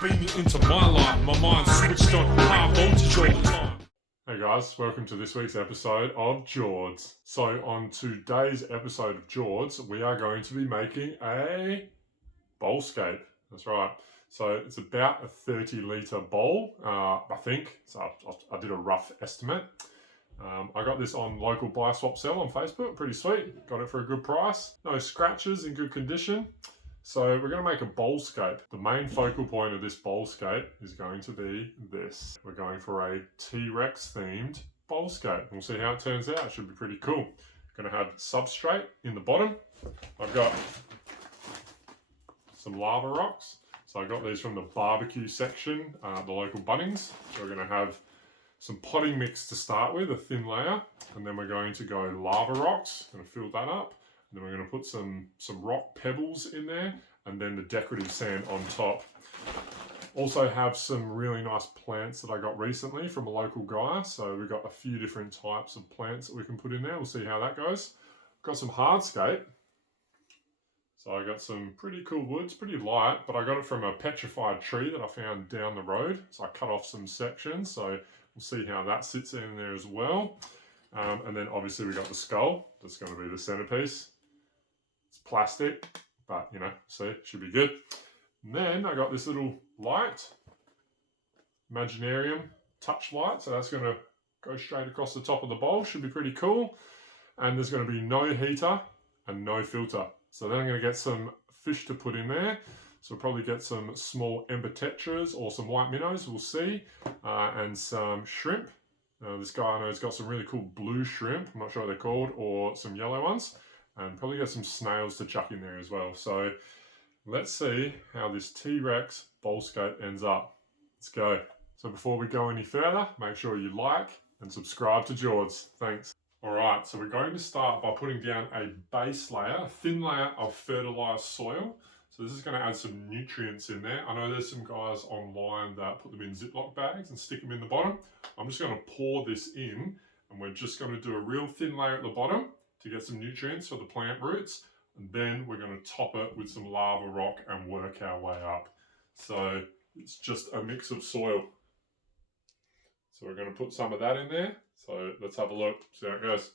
beaming into my life. My mind's switched on high voltage all the time. Hey guys, welcome to this week's episode of Jords. So on today's episode of Jords, we are going to be making a BowlScape. That's right. So it's about a 30-litre bowl, I think. So I did a rough estimate. I got this on local buy swap sell on Facebook. Pretty sweet. Got it for a good price. No scratches, in good condition. So we're going to make a BowlScape. The main focal point of this BowlScape is going to be this. We're going for a T-Rex themed BowlScape. We'll see how it turns out. It should be pretty cool. Going to have substrate in the bottom. I've got some lava rocks. So I got these from the barbecue section, the local Bunnings. So we're going to have some potting mix to start with, a thin layer, and then we're going to go lava rocks. Going to fill that up. And then we're going to put some rock pebbles in there, and then the decorative sand on top. Also have some really nice plants that I got recently from a local guy. So we've got a few different types of plants that we can put in there. We'll see how that goes. Got some hardscape. So I got some pretty cool woods, pretty light, but I got it from a petrified tree that I found down the road. So I cut off some sections. So we'll see how that sits in there as well. And then obviously we got the skull. That's going to be the centerpiece. It's plastic, but you know, see, should be good. And then I got this little light, Imagitarium touch light. So that's going to go straight across the top of the bowl. Should be pretty cool. And there's going to be no heater and no filter. So then I'm going to get some fish to put in there. So we'll probably get some small ember tetras or some white minnows, we'll see, and some shrimp. This guy I know has got some really cool blue shrimp, I'm not sure what they're called, or some yellow ones. And probably get some snails to chuck in there as well. So let's see how this T-Rex BowlScape ends up. Let's go. So before we go any further, make sure you like and subscribe to Jords. Thanks. Alright, so we're going to start by putting down a base layer, a thin layer of fertilised soil. So this is going to add some nutrients in there. I know there's some guys online that put them in Ziploc bags and stick them in the bottom. I'm just going to pour this in, and we're just going to do a real thin layer at the bottom to get some nutrients for the plant roots, and then we're going to top it with some lava rock and work our way up. So it's just a mix of soil. So we're going to put some of that in there. So let's have a look, see how it goes.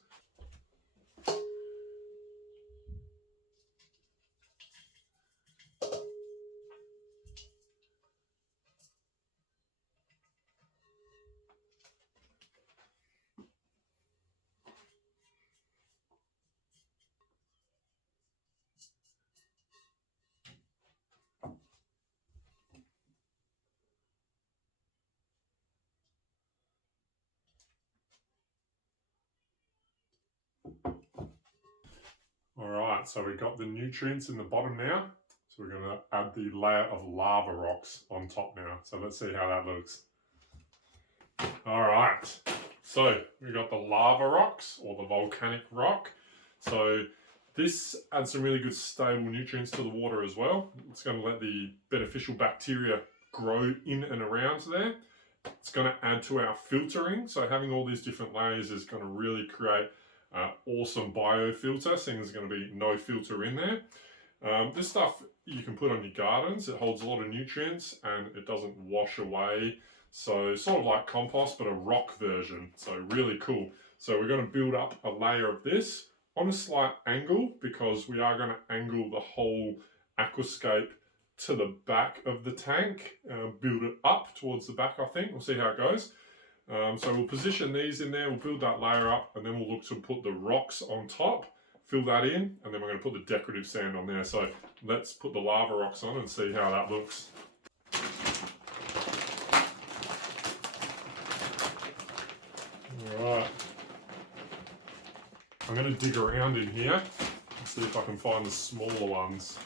Alright, so we've got the nutrients in the bottom now. So we're going to add the layer of lava rocks on top now. So let's see how that looks. Alright, so we've got the lava rocks, or the volcanic rock. So this adds some really good stable nutrients to the water as well. It's going to let the beneficial bacteria grow in and around there. It's going to add to our filtering. So having all these different layers is going to really create awesome biofilter, seeing there's going to be no filter in there. This stuff you can put on your gardens. It holds a lot of nutrients and it doesn't wash away. So sort of like compost, but a rock version. So really cool. So we're going to build up a layer of this on a slight angle, because we are going to angle the whole Aquascape to the back of the tank. Build it up towards the back, I think. We'll see how it goes. So we'll position these in there, we'll build that layer up, and then we'll look to put the rocks on top, fill that in, and then we're going to put the decorative sand on there. So let's put the lava rocks on and see how that looks. Alright. I'm going to dig around in here and see if I can find the smaller ones.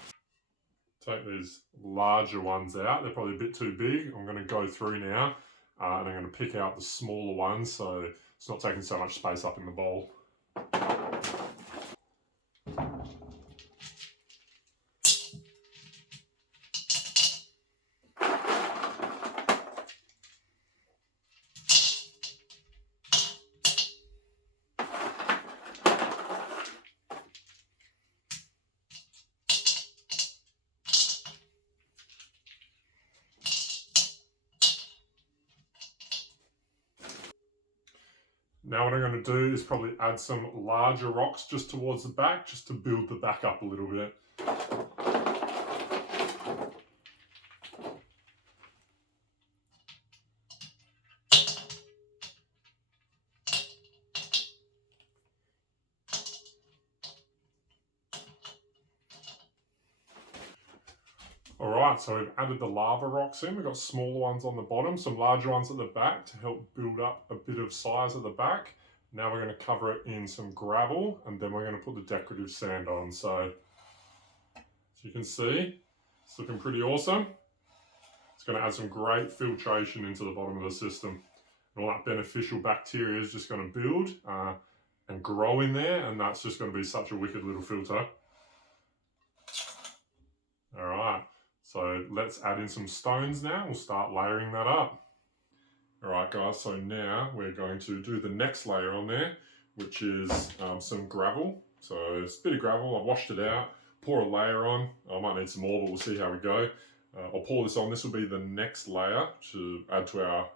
Take these larger ones out, they're probably a bit too big. I'm going to go through now. And I'm going to pick out the smaller ones so it's not taking so much space up in the bowl. Now what I'm going to do is probably add some larger rocks just towards the back, just to build the back up a little bit. Alright, so we've added the lava rocks in. We've got smaller ones on the bottom, some larger ones at the back to help build up a bit of size at the back. Now we're going to cover it in some gravel, and then we're going to put the decorative sand on. So as you can see, it's looking pretty awesome. It's going to add some great filtration into the bottom of the system. And all that beneficial bacteria is just going to build and grow in there, and that's just going to be such a wicked little filter. Alright. So let's add in some stones now. We'll start layering that up. Alright guys, so now we're going to do the next layer on there, which is some gravel. So it's a bit of gravel, I've washed it out, pour a layer on. I might need some more, but we'll see how we go. I'll pour this on. This will be the next layer to add to our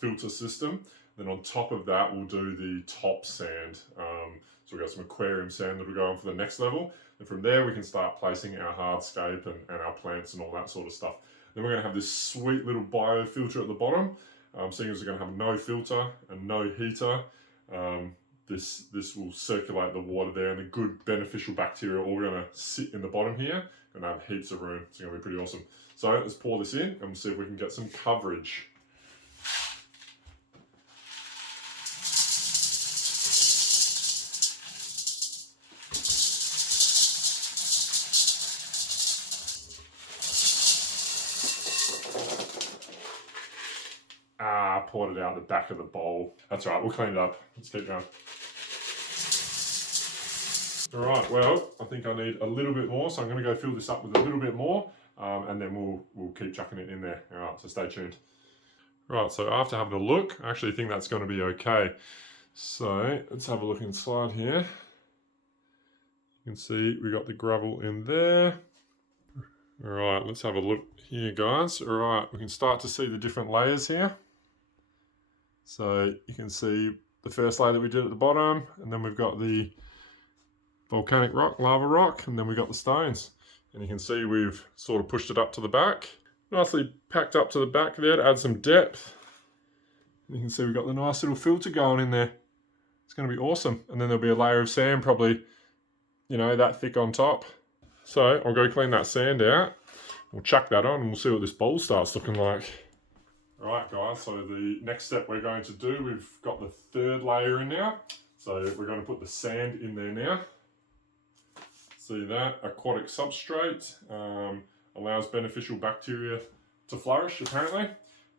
filter system. Then on top of that, we'll do the top sand. So we've got some aquarium sand that will go on for the next level. And from there, we can start placing our hardscape and our plants and all that sort of stuff. Then we're going to have this sweet little biofilter at the bottom. Seeing as we're going to have no filter and no heater, this will circulate the water there, and the good beneficial bacteria are all going to sit in the bottom here. Going to have heaps of room. It's going to be pretty awesome. So let's pour this in and see if we can get some coverage. Poured it out the back of the bowl. That's all right, we'll clean it up. Let's keep going. All right, well, I think I need a little bit more, so I'm going to go fill this up with a little bit more, and then we'll keep chucking it in there. All right, so stay tuned. Right, so after having a look, I actually think that's going to be okay. So let's have a look inside here. You can see we got the gravel in there. All right, let's have a look here, guys. All right, we can start to see the different layers here. So you can see the first layer that we did at the bottom, and then we've got the volcanic rock, lava rock, and then we've got the stones. And you can see we've sort of pushed it up to the back. Nicely packed up to the back there to add some depth. And you can see we've got the nice little filter going in there. It's going to be awesome. And then there'll be a layer of sand, probably, you know, that thick on top. So I'll go clean that sand out. We'll chuck that on and we'll see what this bowl starts looking like. Alright guys, so the next step we're going to do, we've got the third layer in now. So we're going to put the sand in there now. See that? Aquatic Substrate allows beneficial bacteria to flourish apparently.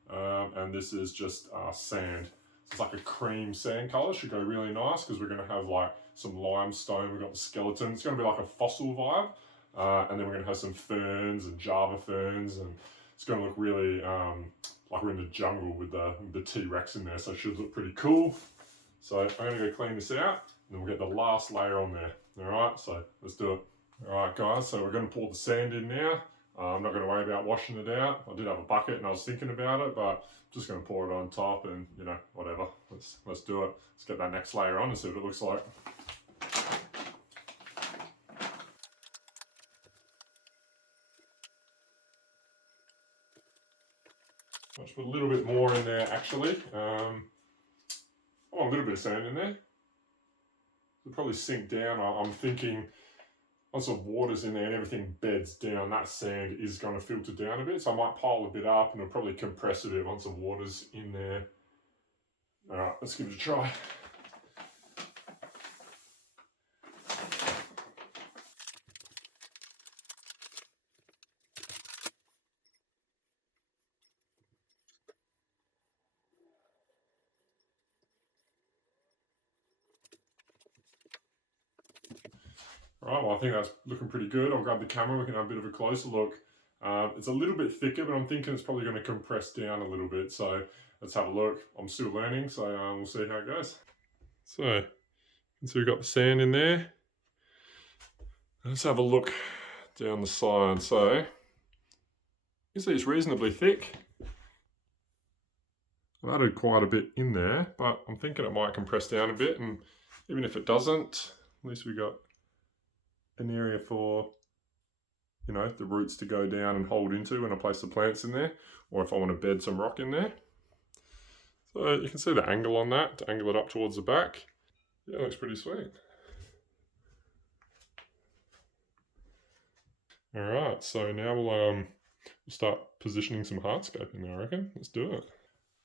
And this is just sand. It's like a cream sand colour, should go really nice because we're going to have like some limestone, we've got the skeleton. It's going to be like a fossil vibe. And then we're going to have some ferns and Java ferns, and it's going to look really like we're in the jungle with the T-Rex in there, so it should look pretty cool. So I'm going to go clean this out, and then we'll get the last layer on there. Alright, so let's do it. Alright guys, so we're going to pour the sand in now. I'm not going to worry about washing it out. I did have a bucket and I was thinking about it, but I'm just going to pour it on top and, you know, whatever. Let's do it. Let's get that next layer on and see what it looks like. I'll just put a little bit more in there actually. I want a little bit of sand in there. It'll probably sink down. I'm thinking once the water's in there and everything beds down, that sand is going to filter down a bit. So I might pile a bit up and it'll probably compress a bit once the water's in there. Alright, let's give it a try. Right, well I think that's looking pretty good. I'll grab the camera, we can have a bit of a closer look. It's a little bit thicker, but I'm thinking it's probably going to compress down a little bit. So let's have a look. I'm still learning, so we'll see how it goes. So we've got the sand in there. Let's have a look down the side. So you can see it's reasonably thick. I've added quite a bit in there, but I'm thinking it might compress down a bit, and even if it doesn't, at least we got an area for, you know, the roots to go down and hold into when I place the plants in there, or if I want to bed some rock in there. So you can see the angle on that, to angle it up towards the back. Yeah, it looks pretty sweet. Alright, so now we'll start positioning some hardscape in there, I reckon. Let's do it.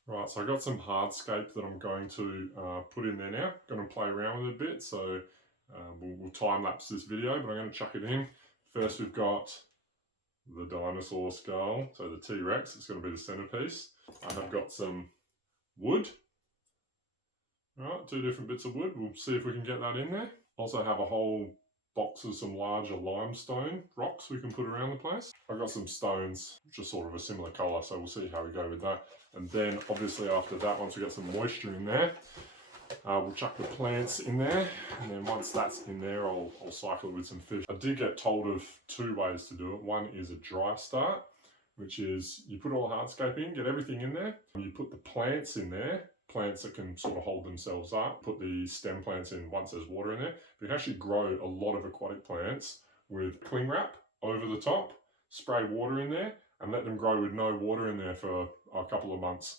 Right, so I got some hardscape that I'm going to put in there now. Going to play around with it a bit, so we'll time lapse this video, but I'm going to chuck it in. First we've got the dinosaur skull, so the T-Rex, it's going to be the centerpiece. I have got some wood. Alright, 2 different bits of wood. We'll see if we can get that in there. Also have a whole box of some larger limestone rocks we can put around the place. I've got some stones, just sort of a similar colour, so we'll see how we go with that. And then obviously after that, once we get some moisture in there, we'll chuck the plants in there, and then once that's in there, I'll cycle it with some fish. I did get told of 2 ways to do it. One is a dry start, which is you put all the hardscape in, get everything in there, and you put the plants in there, plants that can sort of hold themselves up, put the stem plants in once there's water in there. You can actually grow a lot of aquatic plants with cling wrap over the top, spray water in there, and let them grow with no water in there for a couple of months.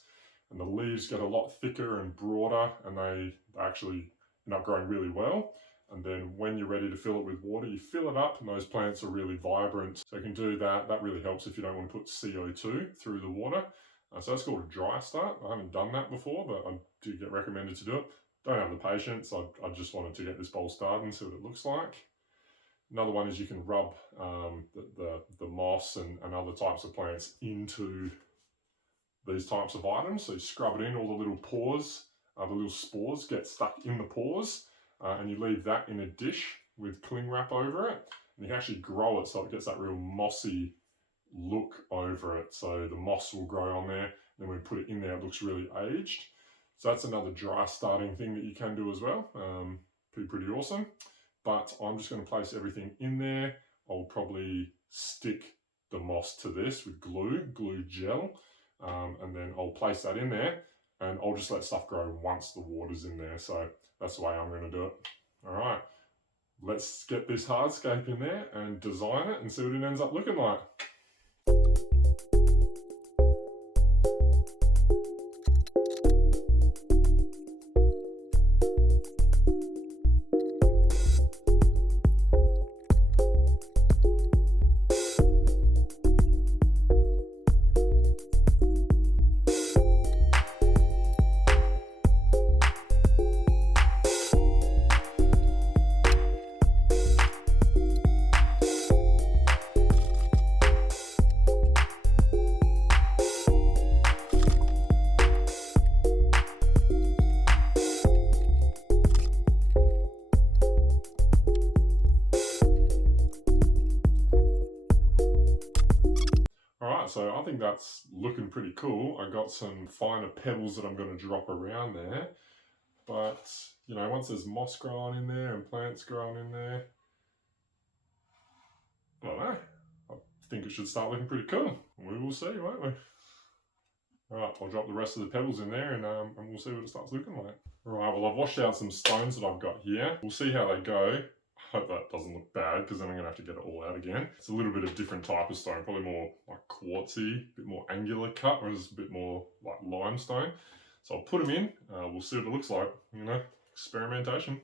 And the leaves get a lot thicker and broader, and they actually end up growing really well. And then when you're ready to fill it with water, you fill it up, and those plants are really vibrant. So you can do that. That really helps if you don't want to put CO2 through the water. So that's called a dry start. I haven't done that before, but I do get recommended to do it. Don't have the patience. I just wanted to get this bowl started and see what it looks like. Another one is you can rub the moss and other types of plants into these types of items. So you scrub it in, all the little pores, the little spores get stuck in the pores, and you leave that in a dish with cling wrap over it. And you can actually grow it so it gets that real mossy look over it. So the moss will grow on there. Then when we put it in there, it looks really aged. So that's another dry starting thing that you can do as well. Pretty awesome. But I'm just going to place everything in there. I'll probably stick the moss to this with glue gel. And then I'll place that in there, and I'll just let stuff grow once the water's in there. So that's the way I'm going to do it. All right, let's get this hardscape in there and design it and see what it ends up looking like. So I think that's looking pretty cool. I got some finer pebbles that I'm going to drop around there. But, you know, once there's moss growing in there and plants growing in there, I don't know. I think it should start looking pretty cool. We will see, won't we? Alright, I'll drop the rest of the pebbles in there, and we'll see what it starts looking like. Right, well, I've washed out some stones that I've got here. We'll see how they go. I hope that doesn't look bad, because then I'm going to have to get it all out again. It's a little bit of different type of stone, probably more like quartzy, a bit more angular cut, whereas a bit more like limestone. So I'll put them in, we'll see what it looks like, you know, experimentation.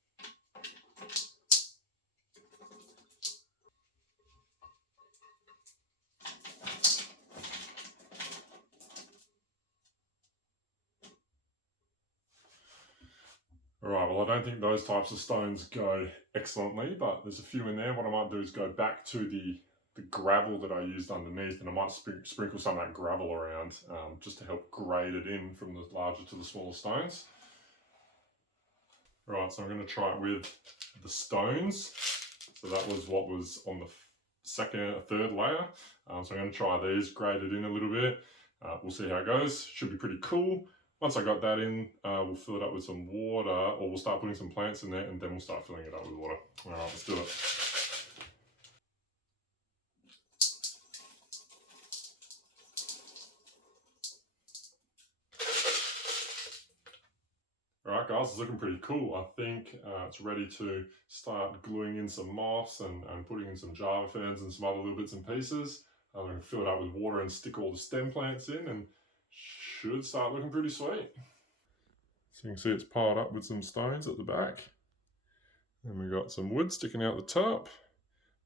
Alright, well, I don't think those types of stones go excellently, but there's a few in there. What I might do is go back to the gravel that I used underneath, and I might sprinkle some of that gravel around just to help grade it in from the larger to the smaller stones. Right, so I'm going to try it with the stones. So that was what was on the third layer. So I'm going to try these, grade it in a little bit. We'll see how it goes. Should be pretty cool. Once I got that in, we'll fill it up with some water, or we'll start putting some plants in there, and then we'll start filling it up with water. Alright, let's do it. else is looking pretty cool. I think it's ready to start gluing in some moss and putting in some Java ferns and some other little bits and pieces. I'm going to fill it up with water and stick all the stem plants in, and should start looking pretty sweet. So you can see it's piled up with some stones at the back. And we've got some wood sticking out the top.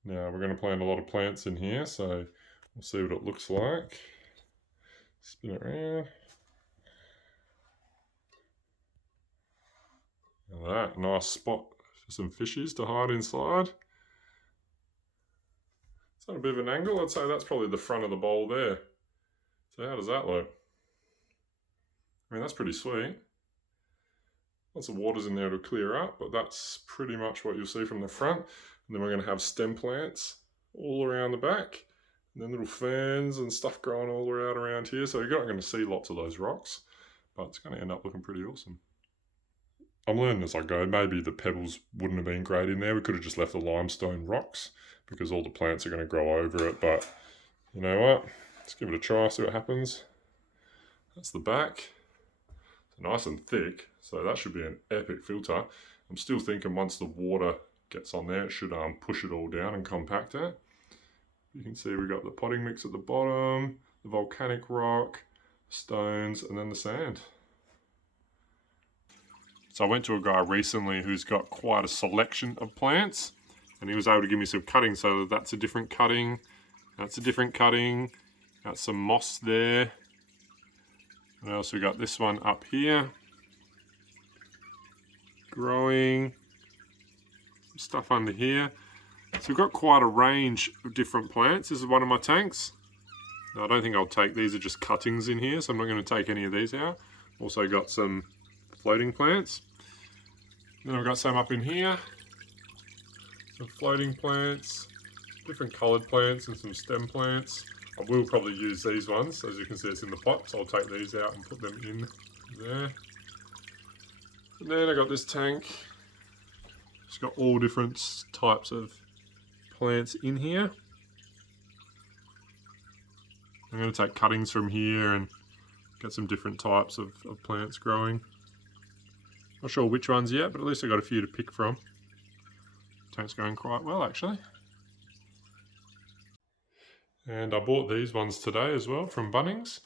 Now we're going to plant a lot of plants in here, so we'll see what it looks like. Spin it around. Look at that, nice spot for some fishies to hide inside. It's on a bit of an angle. I'd say that's probably the front of the bowl there. So how does that look? I mean, that's pretty sweet. Lots of water's in there to clear up, but that's pretty much what you'll see from the front. And then we're going to have stem plants all around the back, and then little ferns and stuff growing all around here. So you're not going to see lots of those rocks, but it's going to end up looking pretty awesome. I'm learning as I go. Maybe the pebbles wouldn't have been great in there. We could have just left the limestone rocks because all the plants are going to grow over it. But you know what? Let's give it a try, see what happens. That's the back. It's nice and thick, so that should be an epic filter. I'm still thinking once the water gets on there, it should push it all down and compact it. You can see we've got the potting mix at the bottom, the volcanic rock, stones, and then the sand. So I went to a guy recently who's got quite a selection of plants, and he was able to give me some cuttings. So that's a different cutting, that's a different cutting, got some moss there. And also got this one up here, growing, some stuff under here. So we've got quite a range of different plants. This is one of my tanks. Now, I don't think I'll take, these are just cuttings in here, so I'm not going to take any of these out. Also got some floating plants. Then I've got some up in here, some floating plants, different coloured plants and some stem plants. I will probably use these ones. As you can see, it's in the pot, so I'll take these out and put them in there. And then I got this tank. It's got all different types of plants in here. I'm going to take cuttings from here and get some different types of plants growing. Not sure which ones yet, but at least I got a few to pick from. Tank's going quite well, actually. And I bought these ones today as well from Bunnings.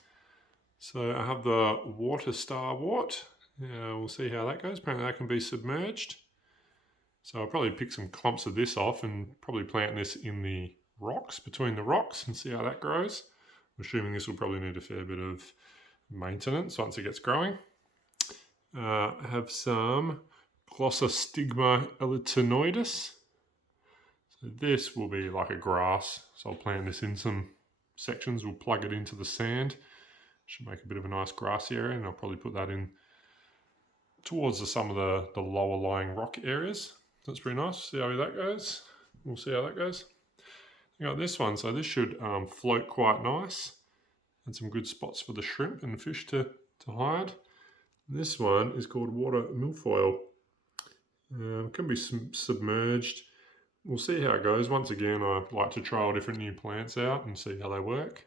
So I have the water starwort. We'll see how that goes. Apparently that can be submerged. So I'll probably pick some clumps of this off and probably plant this in the rocks, between the rocks, and see how that grows. I'm assuming this will probably need a fair bit of maintenance once it gets growing. I have some Glossostigma Illutinoidis. So this will be like a grass. So I'll plant this in some sections. We'll plug it into the sand. Should make a bit of a nice grassy area, and I'll probably put that in towards some of the lower lying rock areas. That's pretty nice. See how that goes. We'll see how that goes. I got this one, so this should float quite nice, and some good spots for the shrimp and fish to hide. This one is called water milfoil. Can be submerged. We'll see how it goes. Once again, I like to trial different new plants out and see how they work.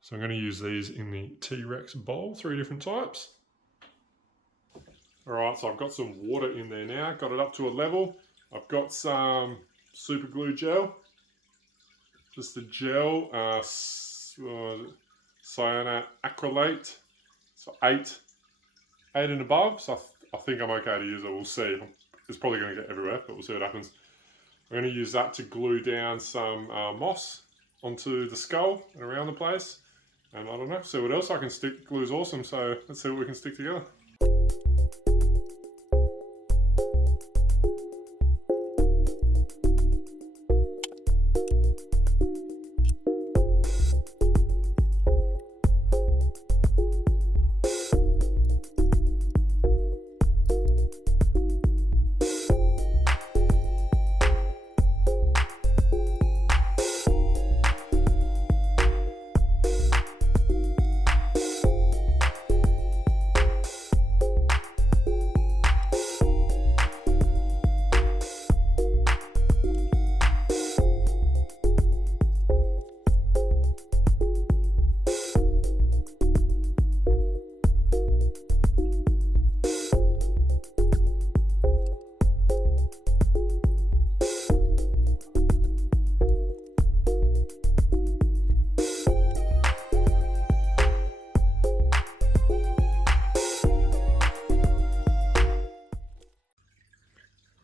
So I'm going to use these in the T-Rex bowl, 3 different types. Alright, so I've got some water in there now, got it up to a level. I've got some super glue gel. Just the gel, cyanoacrylate. So 8 and above, so I think I'm okay to use it, we'll see. It's probably going to get everywhere, but we'll see what happens. I'm going to use that to glue down some moss onto the skull and around the place. And I don't know, see what else I can stick. Glue's awesome, so let's see what we can stick together.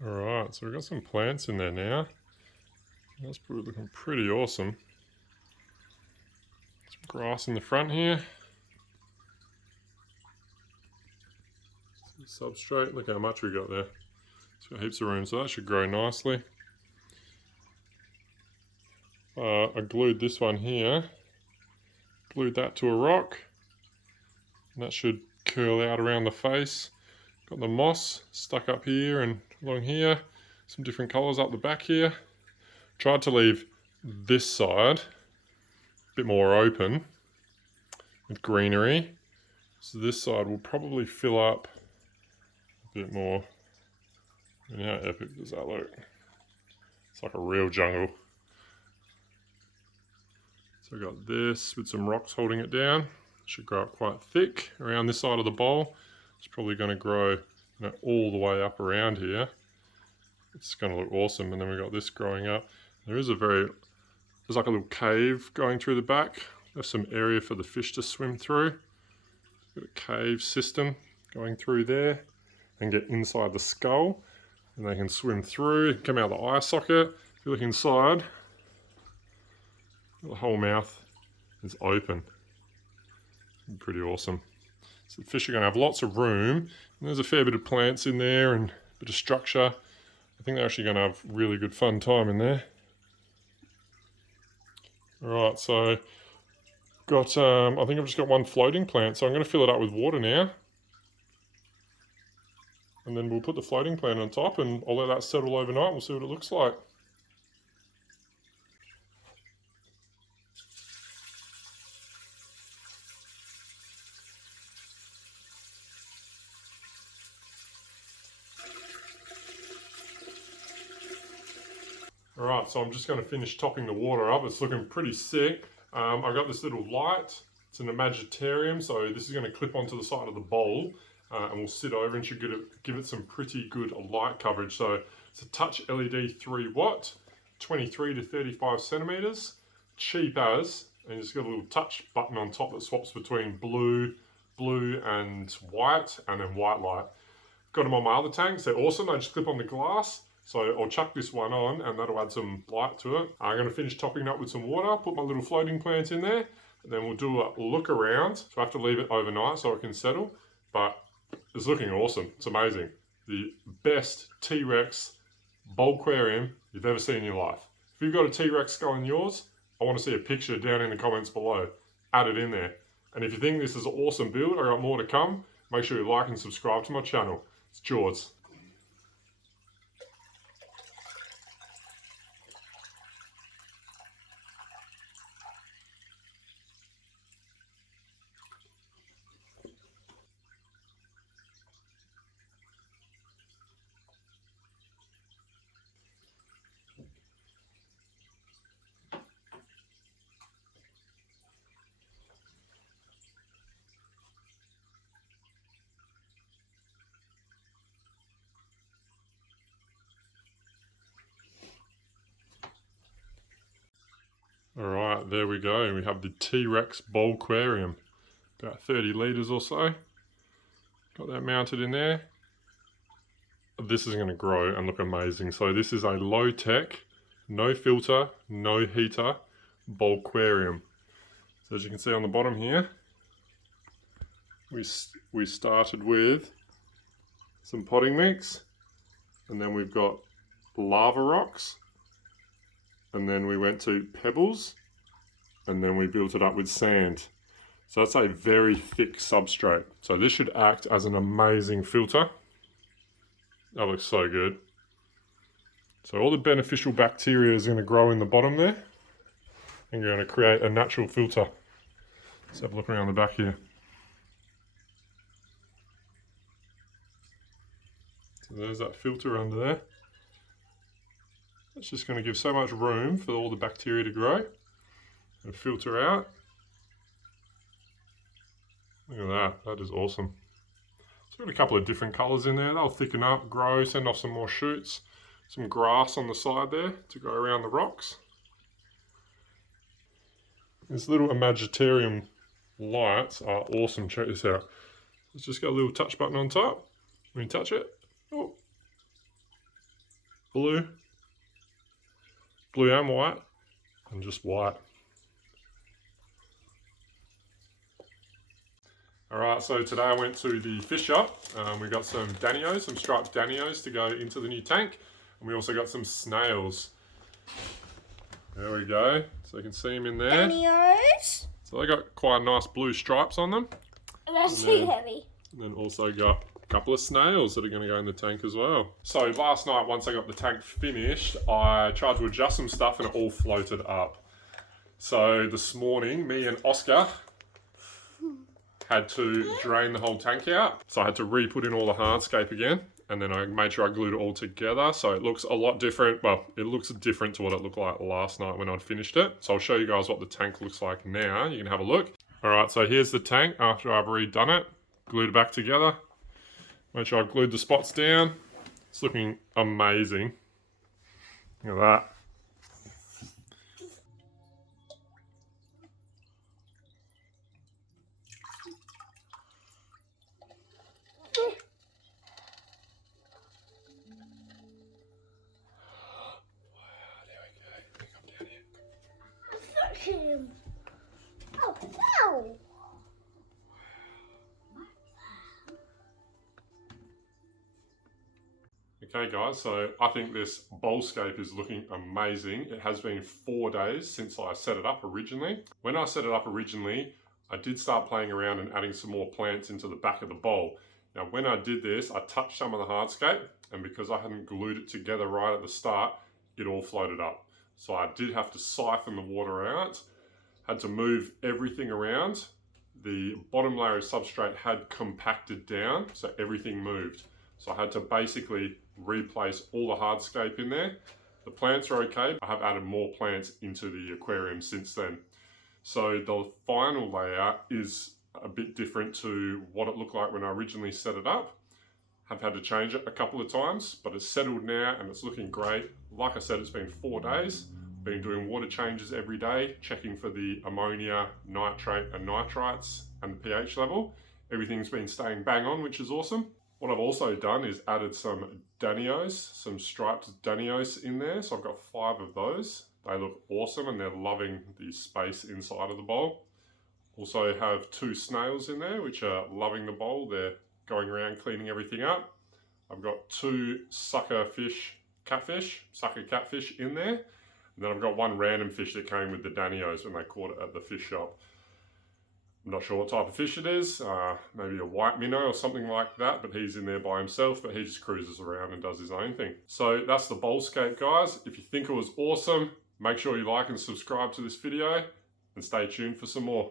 Alright, so we've got some plants in there now. That's probably looking pretty awesome. Some grass in the front here. Some substrate, look how much we got there. It's got heaps of room, so that should grow nicely. I glued this one here. Glued that to a rock. And that should curl out around the face. Got the moss stuck up here and along here. Some different colours up the back here. Tried to leave this side a bit more open with greenery. So this side will probably fill up a bit more. And how epic does that look? It's like a real jungle. So I got this with some rocks holding it down. It should grow up quite thick around this side of the bowl. It's probably going to grow, all the way up around here. It's going to look awesome. And then we've got this growing up. There's like a little cave going through the back. There's some area for the fish to swim through. Got a cave system going through there and get inside the skull. And they can swim through, come out of the eye socket. If you look inside, the whole mouth is open. Pretty awesome. So the fish are going to have lots of room. And there's a fair bit of plants in there and a bit of structure. I think they're actually going to have really good fun time in there. Alright, so got I think I've just got one floating plant, so I'm going to fill it up with water now. And then we'll put the floating plant on top and I'll let that settle overnight and we'll see what it looks like. Alright, so I'm just going to finish topping the water up. It's looking pretty sick. I've got this little light. It's an Imagitarium, so this is going to clip onto the side of the bowl and we'll sit over and should give it some pretty good light coverage. So it's a touch LED 3 watt, 23 to 35 centimeters, cheap as, and you just got a little touch button on top that swaps between blue and white, and then white light. Got them on my other tanks. They're awesome. They just clip on the glass. So I'll chuck this one on and that'll add some light to it. I'm going to finish topping it up with some water, put my little floating plant in there, and then we'll do a look around. So I have to leave it overnight so it can settle, but it's looking awesome. It's amazing. The best T-Rex BowlScape you've ever seen in your life. If you've got a T-Rex skull in yours, I want to see a picture down in the comments below. Add it in there. And if you think this is an awesome build, I got more to come, make sure you like and subscribe to my channel. It's George. Alright, there we go. We have the T-Rex BowlScape, about 30 litres or so. Got that mounted in there. This is going to grow and look amazing. So this is a low-tech, no filter, no heater BowlScape. So as you can see on the bottom here, we started with some potting mix, and then we've got lava rocks, and then we went to pebbles, and then we built it up with sand. So that's a very thick substrate. So this should act as an amazing filter. That looks so good. So all the beneficial bacteria is going to grow in the bottom there, and you're going to create a natural filter. Let's have a look around the back here. So there's that filter under there. It's just going to give so much room for all the bacteria to grow and filter out. Look at that, that is awesome. So we've got a couple of different colours in there. They'll thicken up, grow, send off some more shoots. Some grass on the side there to go around the rocks. These little Imagitarium lights are awesome. Check this out. It's just got a little touch button on top. When you touch it, oh, blue and white, and just white. Alright, so today I went to the fish shop. We got some danios, some striped danios to go into the new tank. And we also got some snails. There we go. So you can see them in there. Danios. So they got quite nice blue stripes on them. That's too heavy. And then also got a couple of snails that are going to go in the tank as well. So last night, once I got the tank finished, I tried to adjust some stuff and it all floated up. So this morning, me and Oscar had to drain the whole tank out. So I had to re-put in all the hardscape again. And then I made sure I glued it all together. So it looks a lot different. Well, it looks different to what it looked like last night when I'd finished it. So I'll show you guys what the tank looks like now. You can have a look. All right, so here's the tank after I've redone it. Glued it back together. Make sure I've glued the spots down. It's looking amazing. Look at that. Oh, wow. Okay guys, so I think this BowlScape is looking amazing. It has been 4 days since I set it up originally. When I set it up originally, I did start playing around and adding some more plants into the back of the bowl. Now when I did this, I touched some of the hardscape, and because I hadn't glued it together right at the start, it all floated up. So I did have to siphon the water out, had to move everything around. The bottom layer of substrate had compacted down, so everything moved. So I had to basically replace all the hardscape in there. The plants are okay. I have added more plants into the aquarium since then. So the final layout is a bit different to what it looked like when I originally set it up. I've had to change it a couple of times, but it's settled now and it's looking great. Like I said, it's been 4 days. Been doing water changes every day, checking for the ammonia, nitrate and nitrites and the pH level. Everything's been staying bang on, which is awesome. What I've also done is added some danios, some striped danios in there. So I've got 5 of those. They look awesome and they're loving the space inside of the bowl. Also have 2 snails in there, which are loving the bowl. They're going around cleaning everything up. I've got 2 sucker catfish in there. And then I've got 1 random fish that came with the danios when they caught it at the fish shop. I'm not sure what type of fish it is, maybe a white minnow or something like that, but he's in there by himself, but he just cruises around and does his own thing. So that's the BowlScape, guys. If you think it was awesome, make sure you like and subscribe to this video and stay tuned for some more.